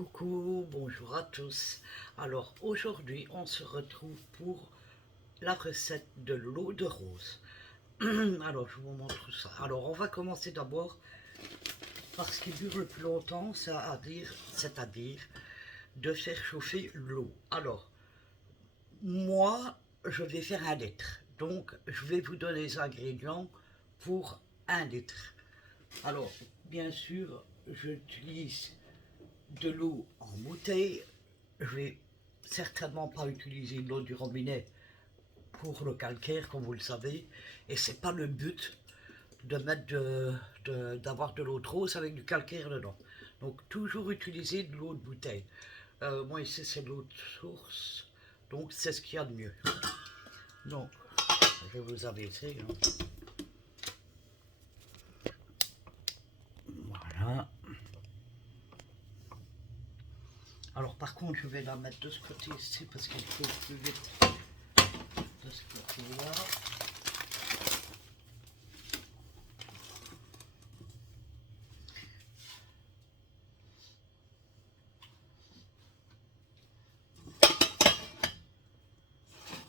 Coucou, bonjour à tous. Alors aujourd'hui on se retrouve pour la recette de l'eau de rose. Alors je vous montre ça. Alors on va commencer d'abord par ce qui dure le plus longtemps, c'est-à-dire de faire chauffer l'eau. Alors moi je vais faire 1 litre, donc je vais vous donner les ingrédients pour 1 litre. Alors bien sûr j'utilise de l'eau en bouteille. Je vais certainement pas utiliser l'eau du robinet pour le calcaire, comme vous le savez, et c'est pas le but de mettre d'avoir de l'eau de rose avec du calcaire dedans. Donc toujours utiliser de l'eau de bouteille. Moi ici c'est de l'eau de source, donc c'est ce qu'il y a de mieux. Donc je vais vous abaisser. Voilà. Alors par contre je vais la mettre de ce côté ici parce qu'il faut plus vite de ce côté-là.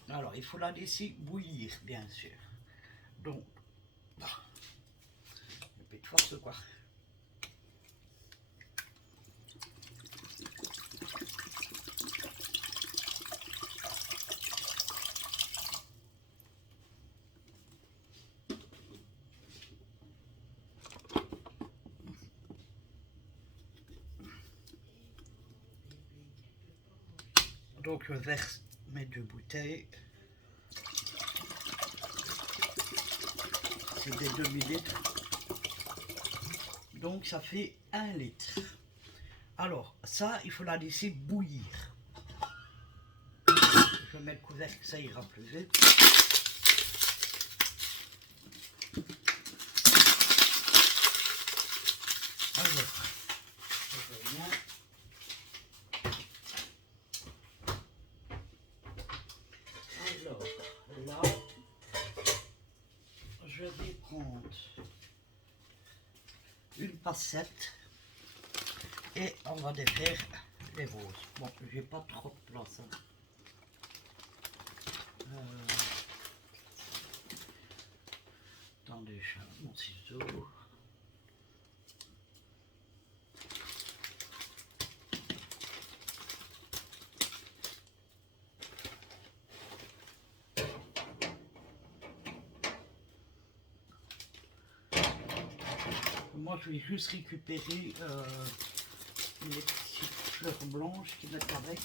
Alors il faut la laisser bouillir bien sûr. Donc, un peu de force quoi. Donc je verse mes 2 bouteilles. C'est des demi-litres. Donc ça fait 1 litre. Alors ça, il faut la laisser bouillir. Je mets le couvercle, ça ira plus vite. Alors, je reviens. Alors, là, je vais prendre une passette et on va défaire les roses. Bon, j'ai pas trop de place. Hein. Attendez, je cherche mon ciseau. Moi, je vais juste récupérer les petites fleurs blanches qui mettent avec.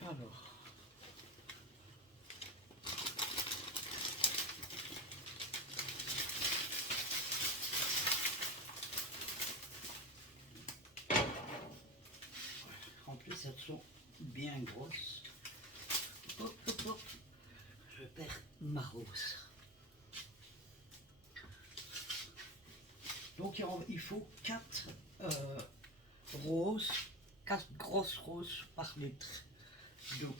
Alors, en plus, elles sont bien grosses. Hop, hop, hop. Je perds ma rose. Donc, il faut 4 roses, 4 grosses roses par litre d'eau.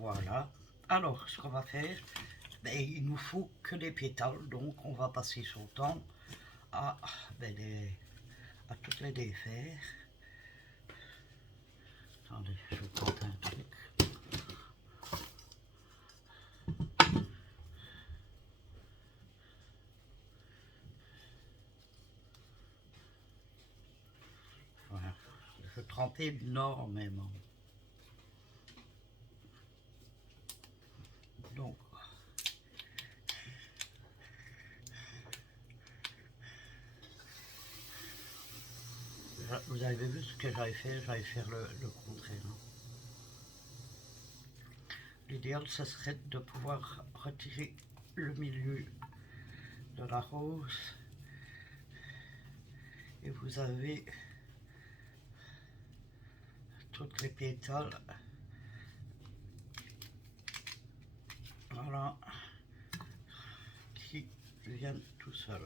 Voilà. Alors, ce qu'on va faire, ben, il nous faut que des pétales, donc on va passer son temps à, à toutes les défaire. Attendez, je vais prendre un truc. Voilà. Je vais tremper énormément. Donc, vous avez vu ce que j'avais fait, j'allais faire le contraire. Hein. L'idéal, ce serait de pouvoir retirer le milieu de la rose et vous vous avez toutes les pétales. Voilà, qui viennent tout seuls.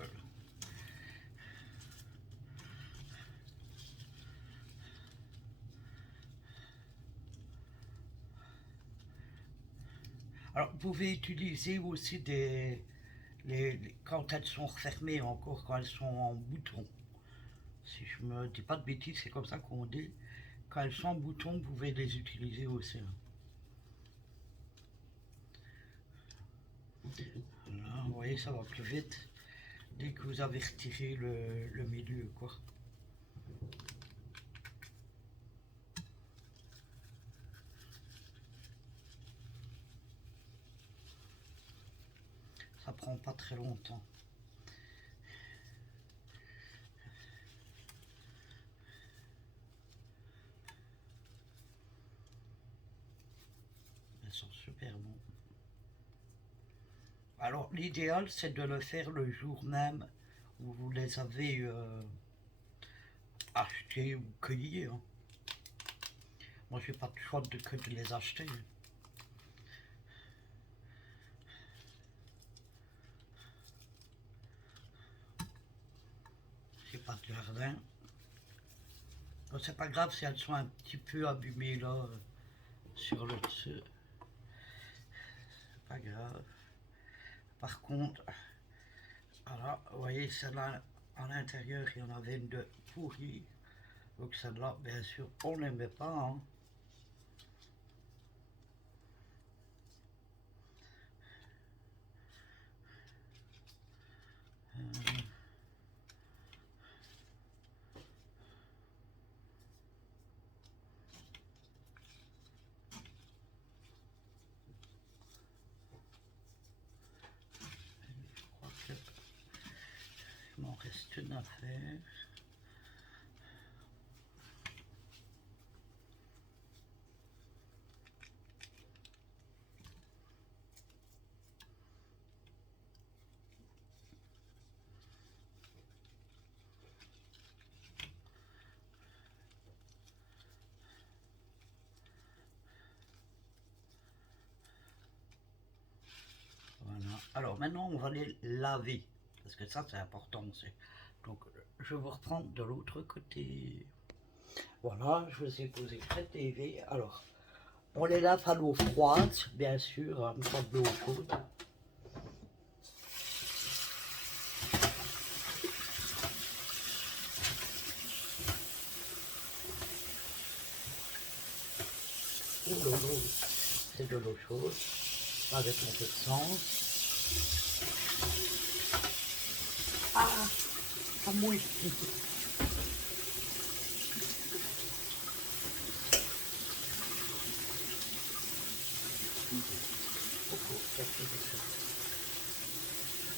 Alors, vous pouvez utiliser aussi quand elles sont refermées encore, quand elles sont en bouton. Si je me dis pas de bêtises, c'est comme ça qu'on dit. Quand elles sont en bouton, vous pouvez les utiliser aussi. Là, vous voyez, ça va plus vite dès que vous avez retiré le milieu, quoi. Ça prend pas très longtemps. Elles sont super bons. Alors, l'idéal, c'est de le faire le jour même où vous les avez achetés ou cueillis. Hein. Moi, j'ai pas de choix que de les acheter. J'ai pas de jardin. Bon, c'est pas grave si elles sont un petit peu abîmées là sur le dessus. C'est pas grave. Par contre, voilà, vous voyez, celle-là, à l'intérieur, il y en avait une de pourrie. Donc celle-là, bien sûr, on ne l'aimait pas. Hein. Je crois que il m'en reste une à faire. Voilà. Alors maintenant, on va les laver. Parce que ça, c'est important aussi. Donc, je vais vous reprendre de l'autre côté. Voilà, je vous ai posé près de TV. Alors, on les lave à l'eau froide, bien sûr, hein, pas de l'eau chaude. Ouh, l'eau, c'est de l'eau chaude, avec un peu de sang. Ah, ça mouille.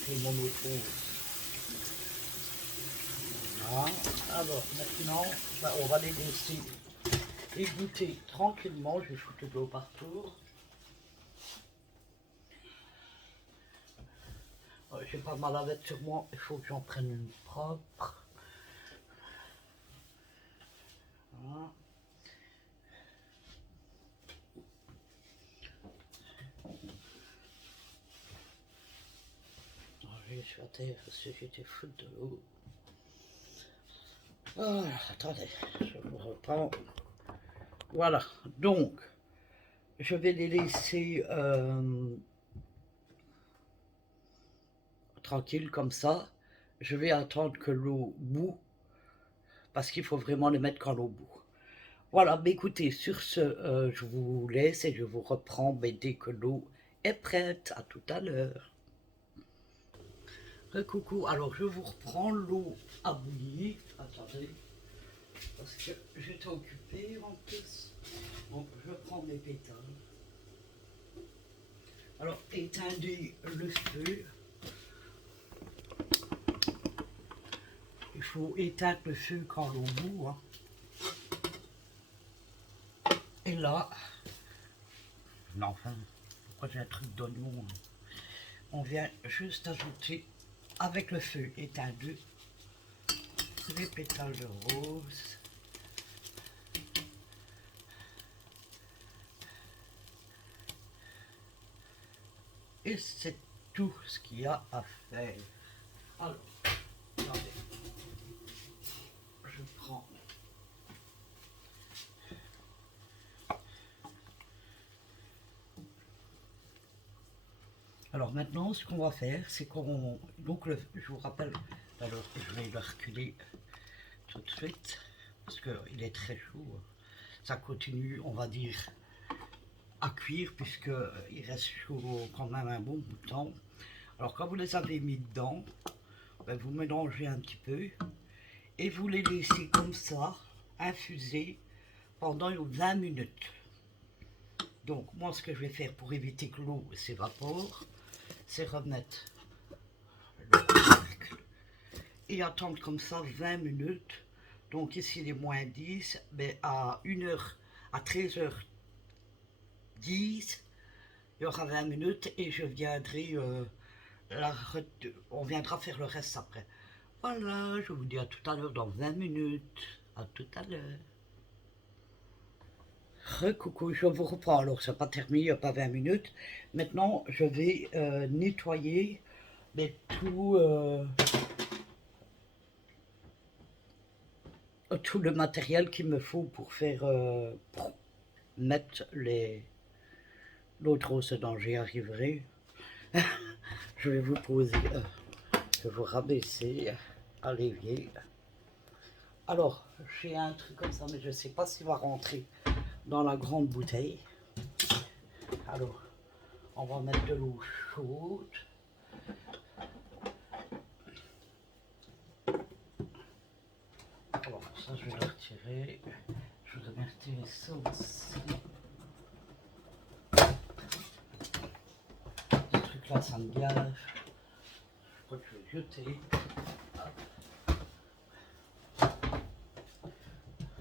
Et mon autre. Voilà. Alors maintenant, on va les laisser égoutter tranquillement. Je vais foutre de l'eau partout. J'ai pas ma lavette sur moi, il faut que j'en prenne une propre. Voilà. Je suis à terre parce que j'étais foutre de l'eau. Voilà, attendez, je vous reprends. Voilà, donc, je vais les laisser tranquilles comme ça. Je vais attendre que l'eau bout, parce qu'il faut vraiment les mettre quand l'eau bout. Voilà, mais écoutez, sur ce, je vous laisse et je vous reprends dès que l'eau est prête. À tout à l'heure. Coucou, alors je vous reprends l'eau à bouillir. Attendez, parce que j'étais occupée en plus. Donc je prends mes pétales. Alors éteindez le feu. Il faut éteindre le feu quand l'eau bout. Hein. Et là, non, enfin, pourquoi j'ai un truc d'oignon hein. On vient juste ajouter avec le feu éteint les pétales de rose. Et c'est tout ce qu'il y a à faire. Alors, attendez. Je prends alors maintenant, ce qu'on va faire, c'est qu'on... Donc, je vous rappelle, alors je vais le reculer tout de suite, parce qu'il est très chaud. Ça continue, on va dire, à cuire, puisqu'il reste chaud quand même un bon bout de temps. Alors, quand vous les avez mis dedans, ben, vous mélangez un petit peu, et vous les laissez comme ça, infuser, pendant 20 minutes. Donc, moi, ce que je vais faire pour éviter que l'eau s'évapore, c'est remettre le couvercle et attendre comme ça 20 minutes. Donc ici il est moins 10, mais à 1h, à 13h10, il y aura 20 minutes et je viendrai, on viendra faire le reste après. Voilà, je vous dis à tout à l'heure dans 20 minutes. À tout à l'heure. Coucou, je vous reprends. Alors, ça n'a pas terminé, il n'y a pas 20 minutes. Maintenant, je vais nettoyer mais tout le matériel qu'il me faut pour faire pour mettre l'eau de rose dedans. J'y arriverai. Je vais vous poser, je vais vous rabaisser à l'évier. Alors, j'ai un truc comme ça, mais je ne sais pas s'il va rentrer dans la grande bouteille. Alors, on va mettre de l'eau chaude. Alors, ça, je vais le retirer. Je vais retirer ça aussi. Ce truc-là, ça me gâche. Je crois que je vais le jeter.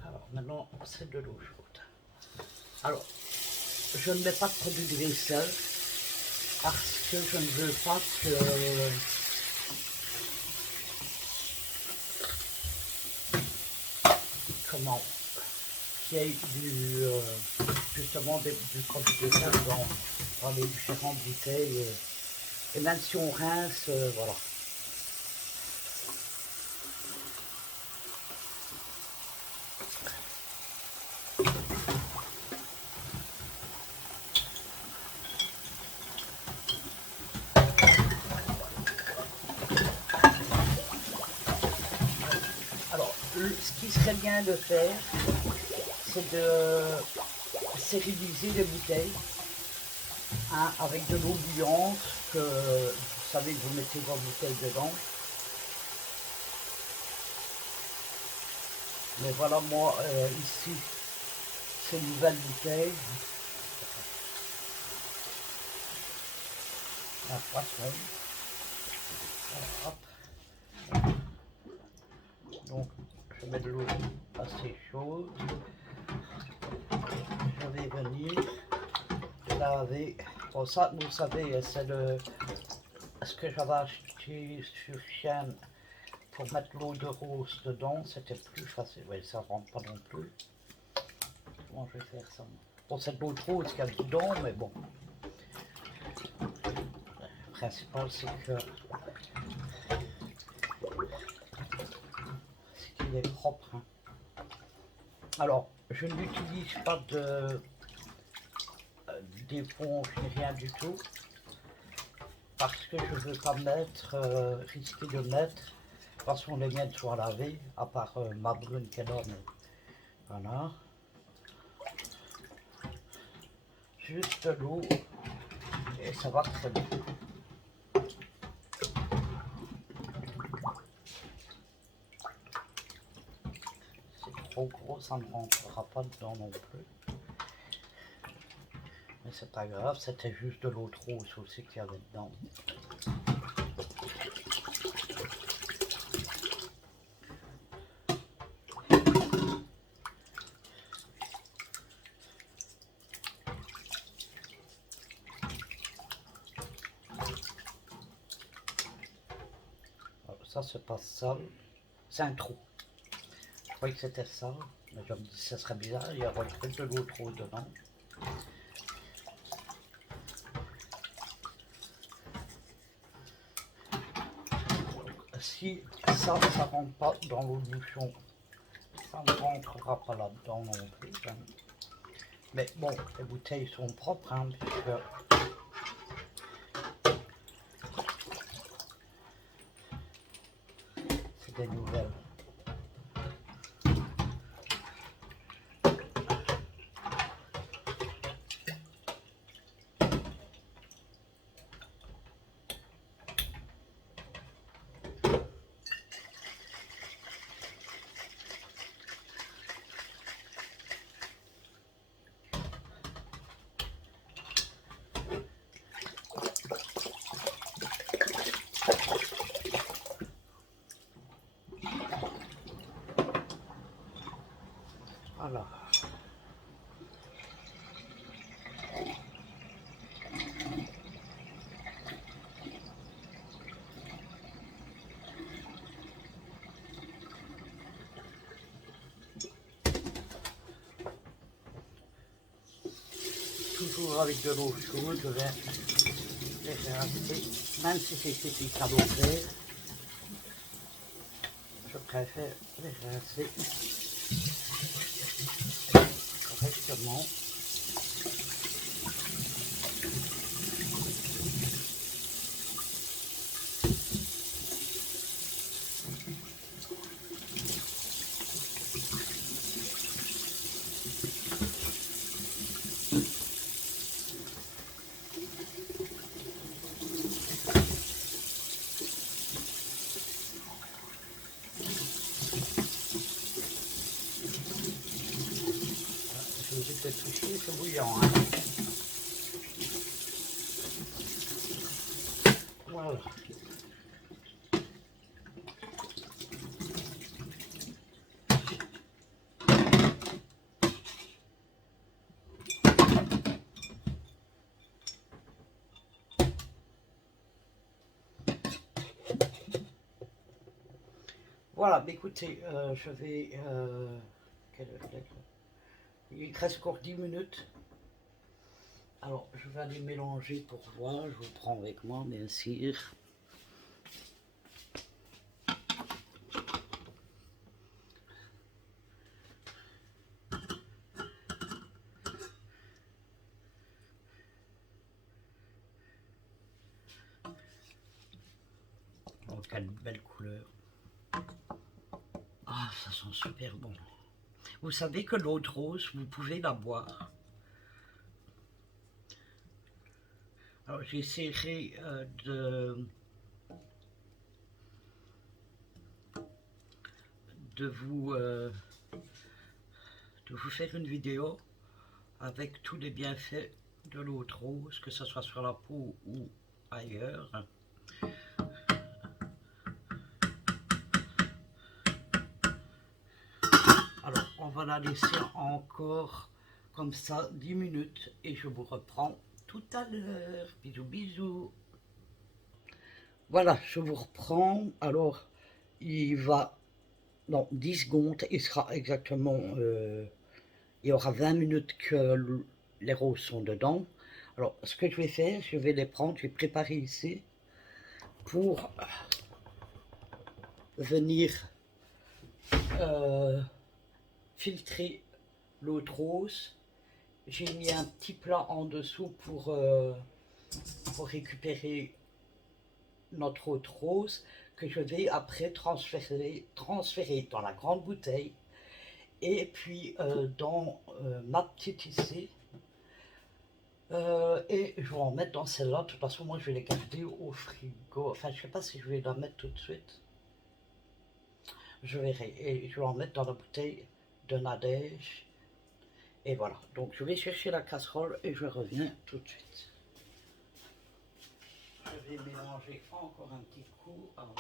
Alors, maintenant, c'est de l'eau chaude. Alors, je ne mets pas de produit de vaisselle parce que je ne veux pas que qu'il y ait justement du produit de vaisselle dans les différentes bouteilles. Et même si on rince, voilà. Ce qui serait bien de faire, c'est de stériliser les bouteilles hein, avec de l'eau bouillante, que vous savez que vous mettez vos bouteilles dedans. Mais voilà, moi, ici, c'est une nouvelle bouteille. Un poisson. Voilà, hop. Donc, je mets de l'eau assez chaude. Je vais venir laver. Bon, ça, vous savez, c'est ce que j'avais acheté sur chaîne pour mettre l'eau de rose dedans. C'était plus facile. Oui, ça rentre pas non plus. Comment je vais faire ça? Bon, c'est de l'eau de rose qu'il y a dedans, mais bon. Le principal, c'est qu'il est propre. Hein. Alors, je n'utilise pas d'éponge ni rien du tout parce que je ne veux pas risquer de mettre parce qu'on les miennes soient lavées, à part ma brune qu'elle a, mais voilà. Juste de l'eau et ça va très bien. C'est trop gros, ça ne rentrera pas dedans non plus. Mais c'est pas grave, c'était juste de l'eau de rose aussi qu'il y avait dedans. Ça c'est pas sale, c'est un trou. croyais que c'était ça. Mais je me dis, ça serait bizarre, il y aurait peut-être de l'eau de rose dedans. Si ça ne rentre pas dans l'eau de bouchon, ça ne rentrera pas là-dedans non plus. Hein. Mais bon, les bouteilles sont propres, hein, puisque c'est des nouvelles. Voilà. Toujours avec de l'eau chaude, je vais les rincer, même si c'est typique à l'eau claire, je préfère les rincer correctement. Je vous ai peut-être touché, c'est bouillant. Hein. Voilà. Voilà, mais écoutez, je vais... il reste encore 10 minutes. Alors, je vais aller mélanger pour voir. Je vous prends avec moi, bien sûr. Oh, quelle belle couleur. Ah, ça sent super bon. Vous savez que l'eau de rose, vous pouvez la boire. Alors, j'essaierai de vous faire une vidéo avec tous les bienfaits de l'eau de rose, que ce soit sur la peau ou ailleurs. Alors, on va la laisser encore comme ça 10 minutes et je vous reprends tout à l'heure. Bisous, bisous. Voilà, je vous reprends. Alors, il va dans 10 secondes, il sera exactement... il y aura 20 minutes que les roses sont dedans. Alors, ce que je vais faire, je vais les prendre, je vais préparer ici pour venir filtrer l'eau de rose. J'ai mis un petit plat en dessous pour récupérer notre eau de rose que je vais après transférer dans la grande bouteille et puis dans ma petite ici. Et je vais en mettre dans celle-là. De toute façon, moi, je vais les garder au frigo. Enfin, je ne sais pas si je vais la mettre tout de suite. Je verrai. Et je vais en mettre dans la bouteille de Nadège. Et voilà. Donc, je vais chercher la casserole et je reviens tout de suite. Je vais mélanger encore un petit coup. Voilà.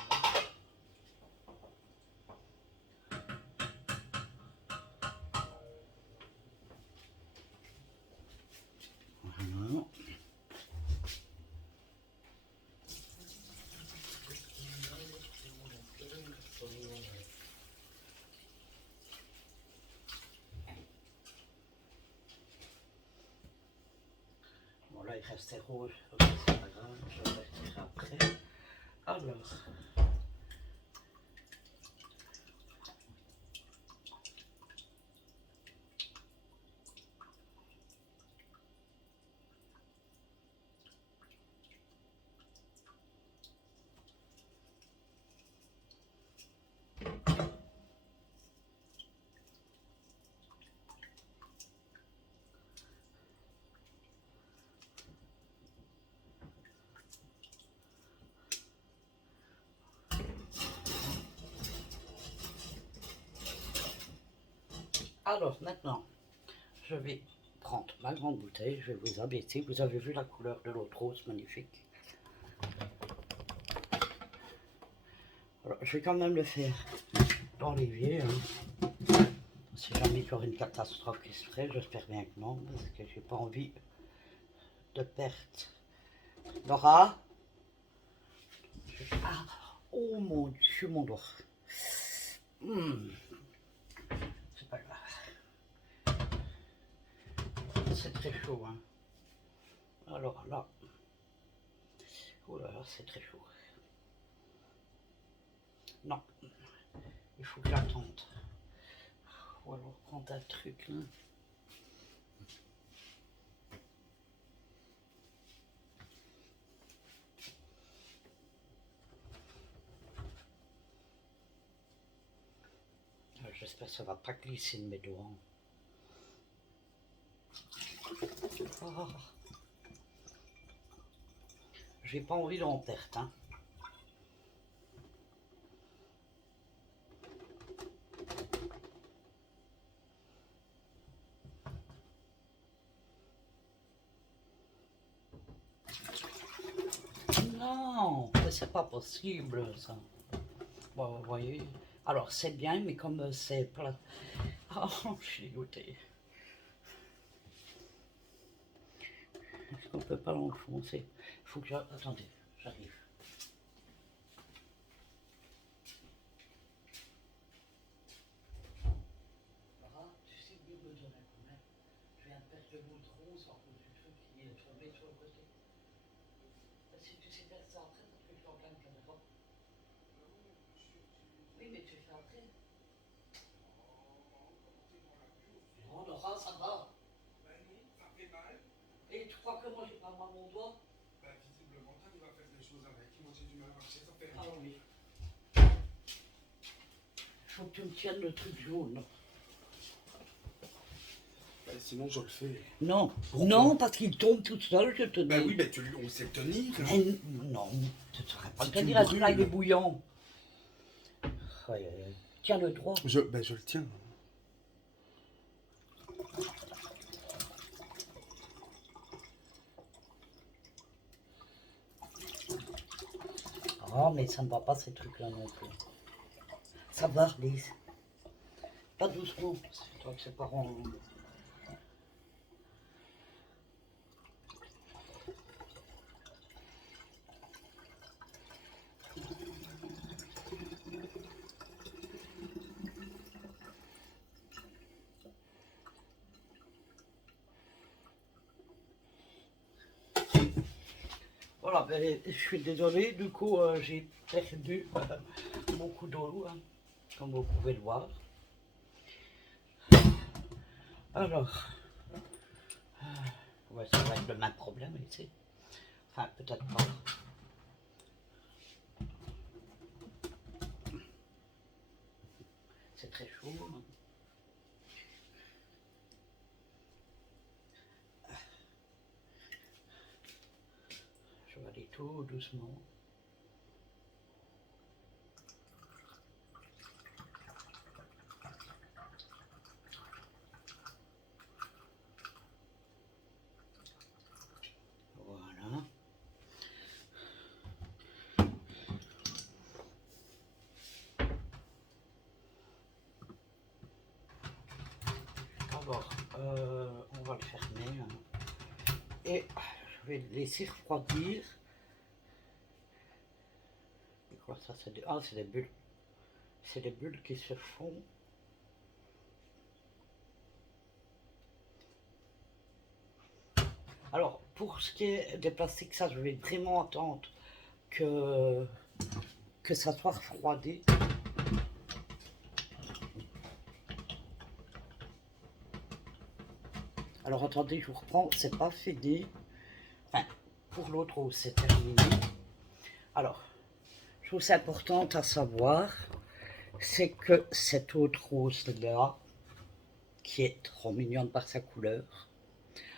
est resté rouge, ok, c'est pas grave, je vais le retirer après. Alors, maintenant, je vais prendre ma grande bouteille, je vais vous abaisser. Vous avez vu la couleur de l'eau de rose, magnifique. Alors, je vais quand même le faire dans l'évier. Hein. Si jamais il y aura une catastrophe qui se ferait, j'espère bien que non, parce que j'ai pas envie de perte. Laura? Ah, oh mon Dieu, mon doigt. C'est pas grave. C'est très chaud, hein. Alors là, oh là là, c'est très chaud. Non, il faut que j'attende. Ou alors prendre un truc là. J'espère que ça va pas glisser de mes doigts. Oh. J'ai pas envie d'en perdre, hein. Non, c'est pas possible ça. Bon, vous voyez. Alors c'est bien, mais comme c'est plat. Oh, je suis dégoûtée. Est-ce qu'on peut pas l'enfoncer? Il faut que je... Attendez, j'arrive. Laura, tu sais mieux me donner combien? Je viens de perdre le bout de rose en cause du truc qui est tombé sur le côté. Si tu sais faire ça après, parce que je suis en pleine caméra. Oui, mais tu fais après. Non, Laura, ça va. Ben non, ça fait mal. Et tu crois que moi j'ai pas mal mon doigt? Ben visiblement, tu arrives à faire des choses avec. Moi j'ai du mal à marcher, ça fait Ah rien. oui. Faut que tu me tiennes le truc jaune. Ben, sinon je le fais. Non, Pourquoi? non, parce qu'il tombe tout seul, je te dis. Ben oui, ben on sait le tenir. Mais non, tu ne saurais pas Si le tu tenir, me à là il est brûles. bouillant. Ouais, tiens le droit. Je le tiens. Ah, mais ça ne va pas ces trucs-là non plus. Ça va, Lise. Pas doucement, c'est toi que c'est pas rond. Voilà, ben, je suis désolée, du coup j'ai perdu beaucoup d'eau, hein, comme vous pouvez le voir. Alors, ouais, ça va être le même problème ici. Enfin, peut-être pas. C'est très chaud. Hein. Je vais aller tout doucement. Voilà. Alors, on va le fermer. Hein. Et je vais le laisser refroidir. Et quoi ça, c'est des... Ah, c'est des bulles. C'est des bulles qui se font. Alors, pour ce qui est des plastiques, ça je vais vraiment attendre que ça soit refroidi. Alors attendez, je vous reprends, c'est pas fini. Enfin, pour l'autre rose, c'est terminé. Alors, chose importante à savoir, c'est que cette autre rose-là, qui est trop mignonne par sa couleur.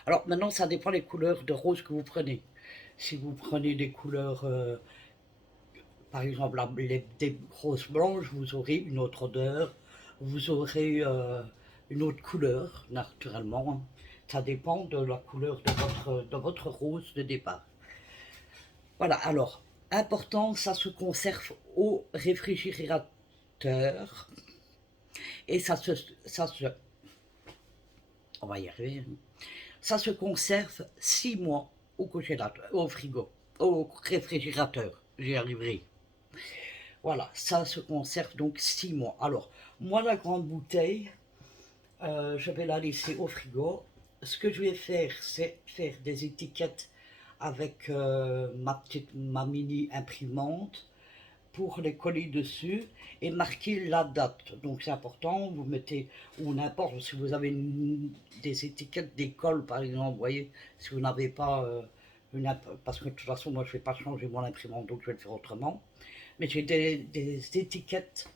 Alors maintenant, ça dépend des couleurs de rose que vous prenez. Si vous prenez des couleurs, par exemple des roses blanches, vous aurez une autre odeur, vous aurez une autre couleur, naturellement. Ça dépend de la couleur de votre rose de départ. Voilà, alors, important, ça se conserve au réfrigérateur et on va y arriver, ça se conserve 6 mois au congélateur, au frigo, au réfrigérateur, j'y arriverai. Voilà, ça se conserve donc 6 mois. Alors, moi, la grande bouteille, je vais la laisser au frigo. Ce que je vais faire, c'est faire des étiquettes avec ma mini imprimante pour les coller dessus et marquer la date. Donc c'est important, vous mettez, ou n'importe, si vous avez des étiquettes d'école par exemple, vous voyez, si vous n'avez pas parce que de toute façon moi je ne vais pas changer mon imprimante, donc je vais le faire autrement. Mais j'ai des étiquettes,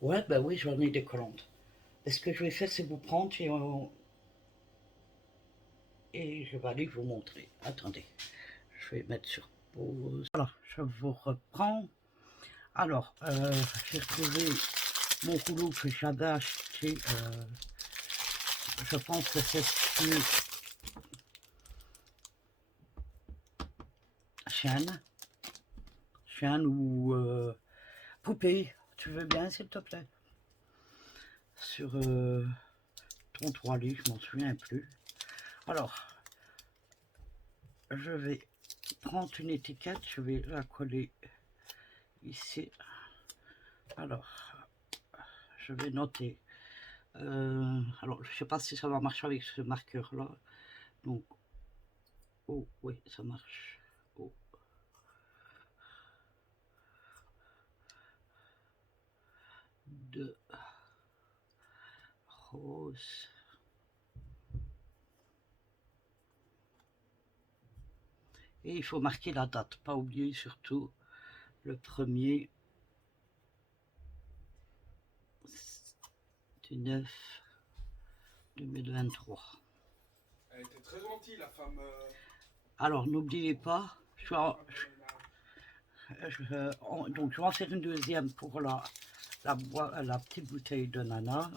ouais ben oui j'en ai des collantes. Et ce que je vais faire c'est vous prendre et je vais aller vous montrer. Attendez, je vais mettre sur pause. Voilà, je vous reprends. Alors, j'ai retrouvé mon rouleau que j'avais acheté, je pense que c'est sur Chaîne ou Poupée, tu veux bien s'il te plaît? Sur ton toilet, je m'en souviens plus. Alors, je vais prendre une étiquette, je vais la coller ici. Alors, je vais noter. Alors, je sais pas si ça va marcher avec ce marqueur là. Donc, oh oui, ça marche. Oh. De rose. Et il faut marquer la date, pas oublier surtout le 1er du 9 2023. Elle était très gentille, la femme. Alors n'oubliez pas, donc je vais en faire une deuxième pour la petite bouteille de nana.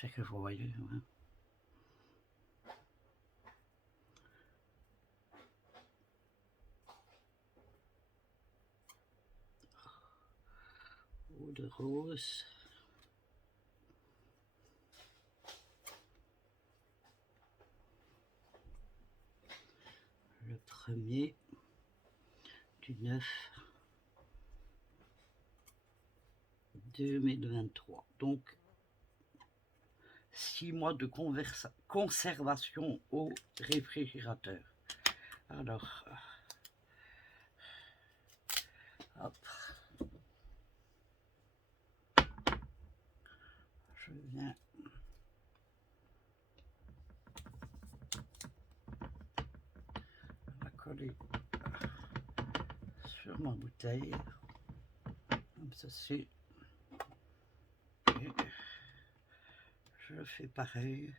J'espère que vous voyez. Ouais. Eau de rose. Le 1er du 9 2023. Donc 6 mois de conservation au réfrigérateur. Alors, hop. Je viens la coller sur ma bouteille, comme ceci. Et je fais pareil.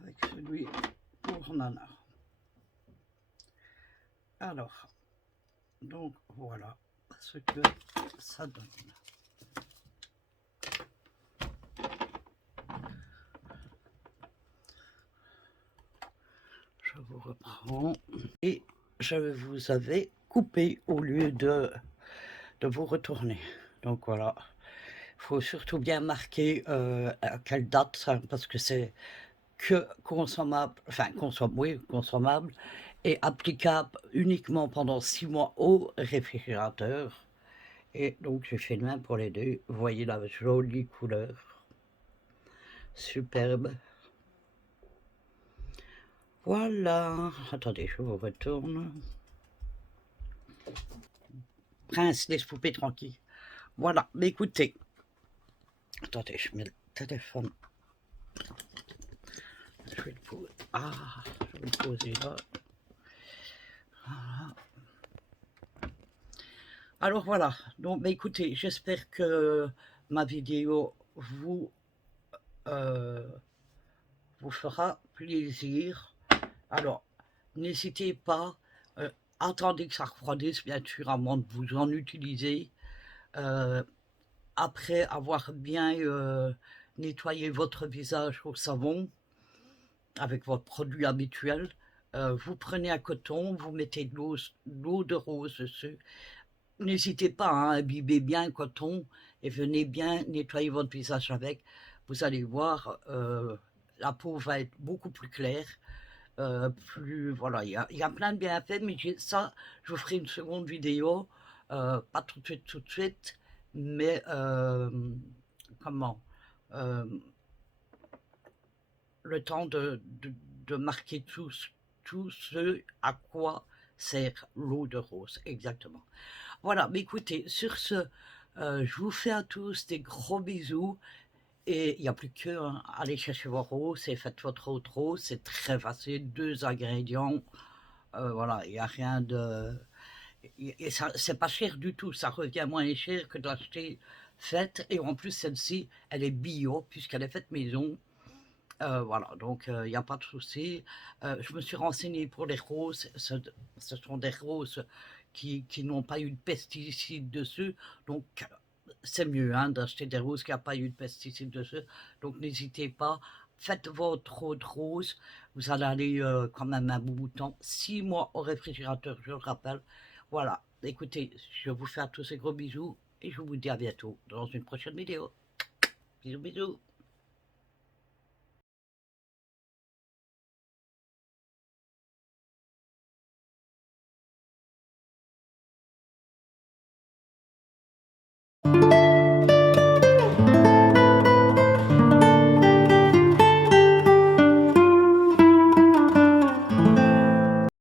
Avec celui pour nana. Alors, donc voilà ce que ça donne. Je vous reprends et je vous avais coupé au lieu de vous retourner. Donc voilà, faut surtout bien marquer à quelle date, hein, parce que c'est que consommable, enfin oui, consommable et applicable uniquement pendant 6 mois au réfrigérateur. Et donc j'ai fait le même pour les deux. Vous voyez la jolie couleur, superbe. Voilà, attendez, je vous retourne. Prince, laisse poupées tranquille. Voilà, mais écoutez, attendez, je mets le téléphone. Je vais le poser. Ah, je vais le poser là. Voilà. Alors voilà, donc bah, écoutez, j'espère que ma vidéo euh, vous fera plaisir. Alors, n'hésitez pas, attendez que ça refroidisse bien sûr avant de vous en utiliser. Euh, Après avoir bien nettoyé votre visage au savon avec votre produit habituel, vous prenez un coton, vous mettez de l'eau de rose dessus. N'hésitez pas à imbiber bien le coton et venez bien nettoyer votre visage avec. Vous allez voir, la peau va être beaucoup plus claire. Plus, voilà, il y a plein de bienfaits, mais ça, je vous ferai une seconde vidéo, pas tout de suite, mais comment euh, le temps de marquer tout ce à quoi sert l'eau de rose, exactement. Voilà, mais écoutez, sur ce, je vous fais à tous des gros bisous. Et il n'y a plus que hein, aller chercher vos roses et faites votre eau de rose, c'est très facile, 2 ingrédients, voilà, il n'y a rien de... Et ça, c'est pas cher du tout, ça revient moins cher que d'acheter faite, et en plus celle-ci, elle est bio, puisqu'elle est faite maison, voilà, donc il n'y a pas de souci. Je me suis renseignée pour les roses, ce sont des roses qui n'ont pas eu de pesticides dessus, donc c'est mieux hein, d'acheter des roses qui n'ont pas eu de pesticides dessus. Donc n'hésitez pas, faites votre eau de rose. Vous allez aller quand même un bout de temps, 6 mois au réfrigérateur, je le rappelle. Voilà, écoutez, je vous fais à tous ces gros bisous et je vous dis à bientôt dans une prochaine vidéo. Bisous, bisous.